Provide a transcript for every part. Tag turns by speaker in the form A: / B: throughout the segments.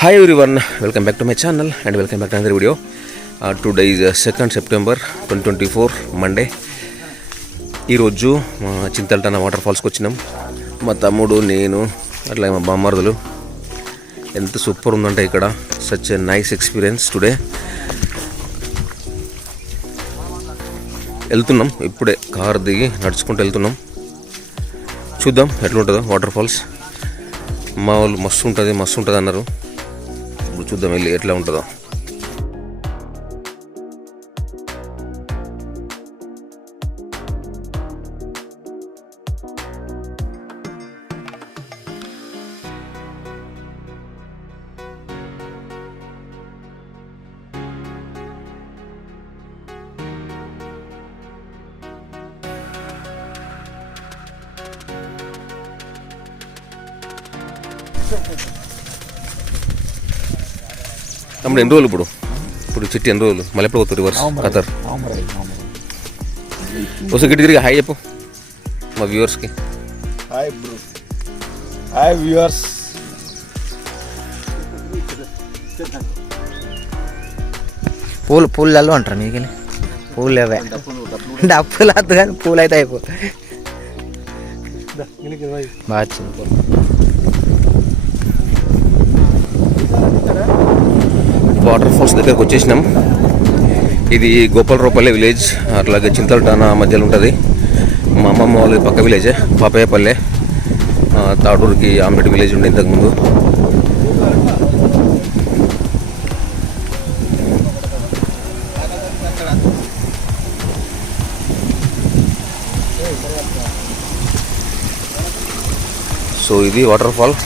A: Hi everyone welcome back to my channel and welcome back to అందర్ video today is second September twenty twenty four Monday ఈరోజు మా water ఫాల్స్కి వచ్చినాం. మా తమ్ముడు నేను అట్లా మా బామ్మర్దులు. ఎంత సూపర్ ఉందంటే ఇక్కడ. Such a nice experience today వెళ్తున్నాం ఇప్పుడే కార్ దిగి నడుచుకుంటూ వెళ్తున్నాం. చూద్దాం ఎట్లుంటుందో వాటర్ ఫాల్స్ మా వాళ్ళు మస్తు ఉంటుంది మస్తు ఉంటుంది అన్నారు. చూద్దాం వెళ్ళి ఎట్లా ఉంటుందో తమ్ముడు ఎన్ని రోజులు ఇప్పుడు? ఇప్పుడు చిట్టి ఎన్ని రోజులు? మళ్ళీ ఎప్పుడు పోతుంది రివర్స్? ఖతర్? ఒకసారి గిట్టి తిరిగి హాయ్ చెప్పు. మా వ్యూవర్స్కి.
B: Hi bro. Hi viewers.
C: పూలు పూలలో అంటారు మీకు పూలు అవే డప్పులు వద్దు కానీ పూలు అయితే అయిపో బాగా
A: వాటర్ ఫాల్స్ దగ్గరకు వచ్చేసినాం. ఇది గోపాలరావుపల్లె విలేజ్ అట్లాగే చింతలటాన మధ్యలో ఉంటుంది. మా అమ్మమ్మ వాళ్ళ పక్క విలేజే పాపయ్యపల్లె. తాడూరుకి ఆమ్లెట్ విలేజ్ ఉండే ఇంతకుముందు. సో ఇది వాటర్ ఫాల్.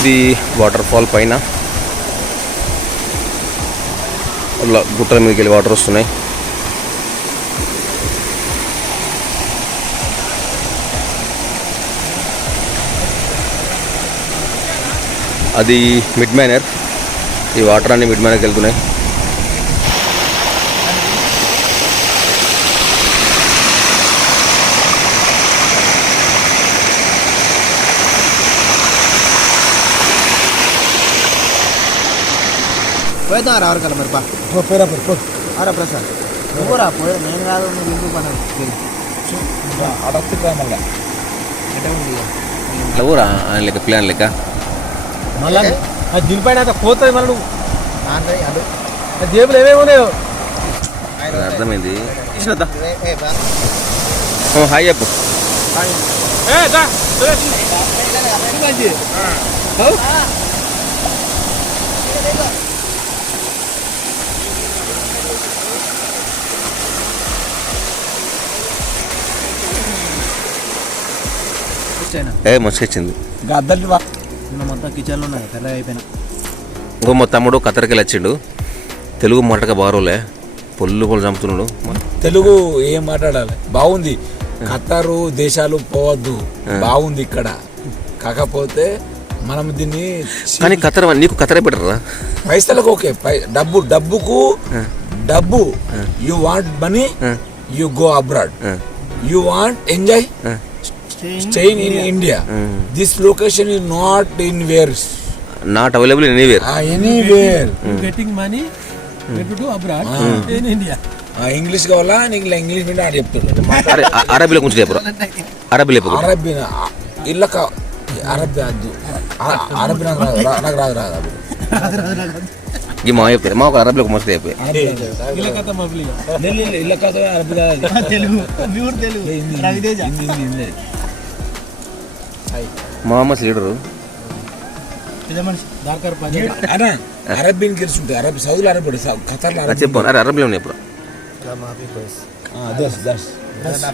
A: ఇది వాటర్ ఫాల్ పైన. అలా గుట్టల మీదకి వెళ్ళి వాటర్ వస్తున్నాయి. అది మిడ్ మైనర్. ఈ వాటర్ అన్ని మిడ్ మైనర్కి వెళ్తున్నాయి.
C: పోయిద్దాం రా ఎవరికల్లా మరి బా
B: పేరా పేరు పో
C: అరా ప్రసాద్. నువ్వు రా పోయి నేను కాదు నువ్వు ఎందుకు పని
B: అడగచ్చు మళ్ళా.
A: ఊరా ఆయన లెక్క ప్లాన్ లెక్క
B: మళ్ళా అది దీనిపైన అంత పోతుంది మళ్ళీ నువ్వు. ఆ జేబులు ఏమేమి ఉన్నాయో?
A: అది అర్థమైంది. ఓ, హాయ్ చెప్పు.
B: ఏ దా
A: ఏ
C: మొత్తం కిచెన్లో ఉన్నాయి అయిపోయినా.
A: ఇంకో మా తమ్ముడు కతరికి వచ్చిండు తెలుగు మాటగా బారోలే. పొల్లు పొల్లు చంపుతున్నాడు.
D: తెలుగు ఏం మాట్లాడాలి? బాగుంది. ఖతారు దేశాలు పోవద్దు. బాగుంది ఇక్కడ. కాకపోతే మనం దీన్ని
A: కానీ కతర్ నీకు కతరే బెటరా
D: పైసలకు ఓకే. పై- డబ్బు డబ్బుకు డబ్బు. You want money you go abroad you want enjoy staying in India this location is not in where
A: not available anywhere
D: anywhere
B: getting money want to abroad in India
D: English కావాలా? నీకు ఇలా English మీద ఆడు చెప్తాడు.
A: అరే అ- అరబీలో కొంచెం చెప్పరు అరబీ లేపు
D: అరబ్బీ ఇళ్ళ అరబ్బీ అద్దు అరబ్బీ నాకు రాదు రా- నాకు రాదు రాదు.
A: ఈ మా చెప్పారు మా ఒక అరబీలో ఒక మస్తు చెప్పారు
B: ఇలా కథ మబ్బులిగా
D: ఇళ్ళ కాదు అరబ్బీ కాదు
B: తెలుగు ప్యూర్ తెలుగు. రవితేజ.
D: హిందీ, హిందీ, హిందీ.
A: మా అమ్మ లీడరు.
D: అరబ్బీని గెలిచి ఉంటాయి. అరబీ సౌదీలో అరబీ ఖతర్లో
A: అరే అరబీలో ఉన్నాయి ఇప్పుడు.
D: దస్ దస్
B: దస్